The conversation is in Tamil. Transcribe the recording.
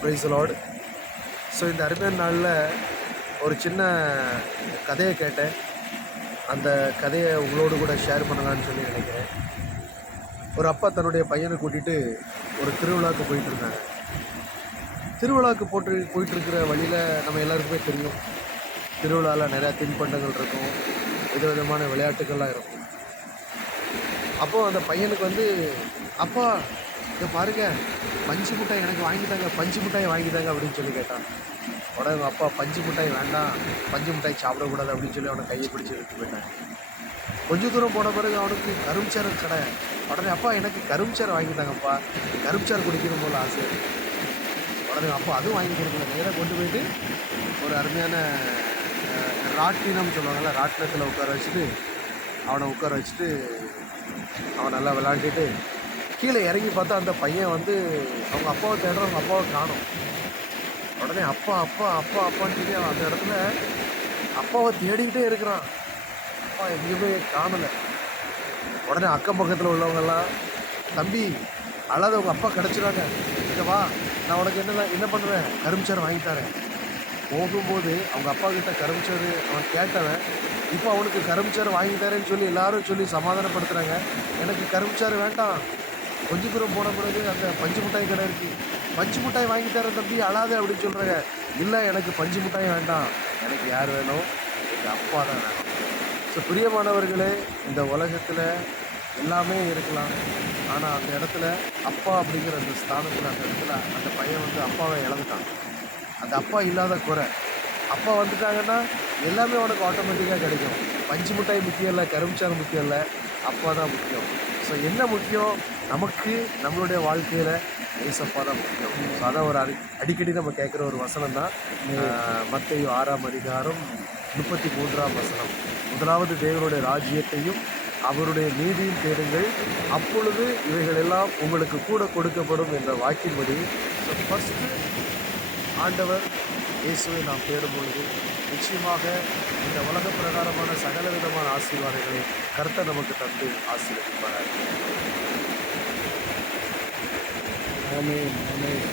Praise the Lord. ஸோ இந்த அருமையான நாளில் ஒரு சின்ன கதையை கேட்டேன். அந்த கதையை உங்களோடு கூட ஷேர் பண்ணலான்னு சொல்லி நினைக்கிறேன். ஒரு அப்பா தன்னுடைய பையனை கூட்டிகிட்டு ஒரு திருவிழாவுக்கு போயிட்டு இருந்தாங்க. திருவிழாவுக்கு போயிட்டுருக்கிற வழியில் நம்ம எல்லாருக்குமே தெரியும், திருவிழாவில் நிறையா தின்பண்டங்கள் இருக்கும், விதவிதமான விளையாட்டுகள்லாம் இருக்கும். அப்போது அந்த பையனுக்கு அப்பா இங்கே பாருங்க, பஞ்சு மிட்டாய் எனக்கு வாங்கிட்டாங்க, பஞ்சு மிட்டாய் வாங்கிட்டாங்க அப்படின்னு சொல்லி கேட்டான். உடனே அவங்க அப்பா பஞ்சு மிட்டாய் வேண்டாம், பஞ்சு மிட்டாய் சாப்பிடக்கூடாது அப்படின்னு சொல்லி அவனை கையை பிடிச்சி எடுத்து போயிட்டாங்க. கொஞ்சம் தூரம் போன பிறகு அவனுக்கு கரும்புச்சாறு கடை. உடனே அப்பா எனக்கு கரும்புச்சாறு வாங்கிட்டாங்கப்பா, கரும்புச்சாறு குடிக்கணும் போல ஆசை. உடனே அப்பா அதுவும் வாங்கி கொடுக்கல, நேராக கொண்டு போயிட்டு ஒரு அருமையான ராட்டினம் சொல்லுவாங்கள்ல, ராட்டினத்தில் உட்கார வச்சுட்டு அவன் நல்லா விளாண்டுட்டு கீழே இறங்கி பார்த்தா அந்த பையன் அவங்க அப்பாவை தேடுற, அவங்க அப்பாவை காணும். உடனே அப்பா அப்பா அப்பா அப்பான்னு சொல்லி அவன் அந்த இடத்துல அப்பாவை தேடிக்கிட்டே இருக்கிறான். அப்பா எங்கேயுமே காணலை. உடனே அக்கம் பக்கத்தில் உள்ளவங்கெல்லாம், தம்பி அல்லாத உங்கள் அப்பா கிடச்சிடாங்க, இங்கே வா, நான் உனக்கு என்ன பண்ணுவேன், கரும்புச்சாறு வாங்கி தரேன். போகும்போது அவங்க அப்பா கிட்ட கரும்புச்சாறு அவன் கேட்டவன் இப்போ அவனுக்கு கரும்புச்சாறு வாங்கி தரேன்னு சொல்லி எல்லாரும் சொல்லி சமாதானப்படுத்துகிறாங்க. எனக்கு கரும்புச்சாறு வேண்டாம். கொஞ்சம் தூரம் போன பிறகு அந்த பஞ்சு மிட்டாய் கடை இருக்குது, பஞ்சு மிட்டாய் வாங்கி தரேன் தம்பி அழாத அப்படின்னு சொல்கிறாங்க. இல்லை, எனக்கு பஞ்சு மிட்டாய் வேண்டாம், எனக்கு யார் வேணும், எங்கள் அப்பா தான் வேணும். ஸோ பிரியமானவர்களே, இந்த உலகத்தில் எல்லாமே இருக்கலாம், ஆனால் அந்த இடத்துல அப்பா அப்படிங்கிற அந்த ஸ்தானத்தில் அந்த இடத்துல அந்த பையன் அப்பாவை இழந்துட்டான். அந்த அப்பா இல்லாத குறை. அப்பா வந்துட்டாங்கன்னா எல்லாமே உனக்கு ஆட்டோமேட்டிக்காக கிடைக்கும். பஞ்சு மிட்டாய் முக்கியம் இல்லை, கரும்புச்சாறு முக்கியம் இல்லை, அப்பா தான் முக்கியம். ஸோ என்ன முக்கியம் நமக்கு, நம்மளுடைய வாழ்க்கையில் ஏசப்பா தான் முக்கியம். ஸோ அதான் ஒரு அடிக்கடி நம்ம கேட்குற ஒரு வசனம் தான் மத்தேயு 6ஆம் அதிகாரம் 33ஆம் வசனம். முதலாவது தேவனுடைய ராஜ்யத்தையும் அவருடைய நீதியும் தேடுங்கள், அப்பொழுது இவைகள் எல்லாம் உங்களுக்கு கூட கொடுக்கப்படும் என்ற வாக்கின்படி. ஸோ ஃபஸ்ட்டு ஆண்டவர் இயேசுவை நாம் தேடும் பொழுது நிச்சயமாக இந்த உலக பிரகாரமான சகல விதமான ஆசீர்வாதங்களை கர்த்தர் நமக்கு தந்து ஆசீர்வதிப்பார். ஆமென், ஆமென்.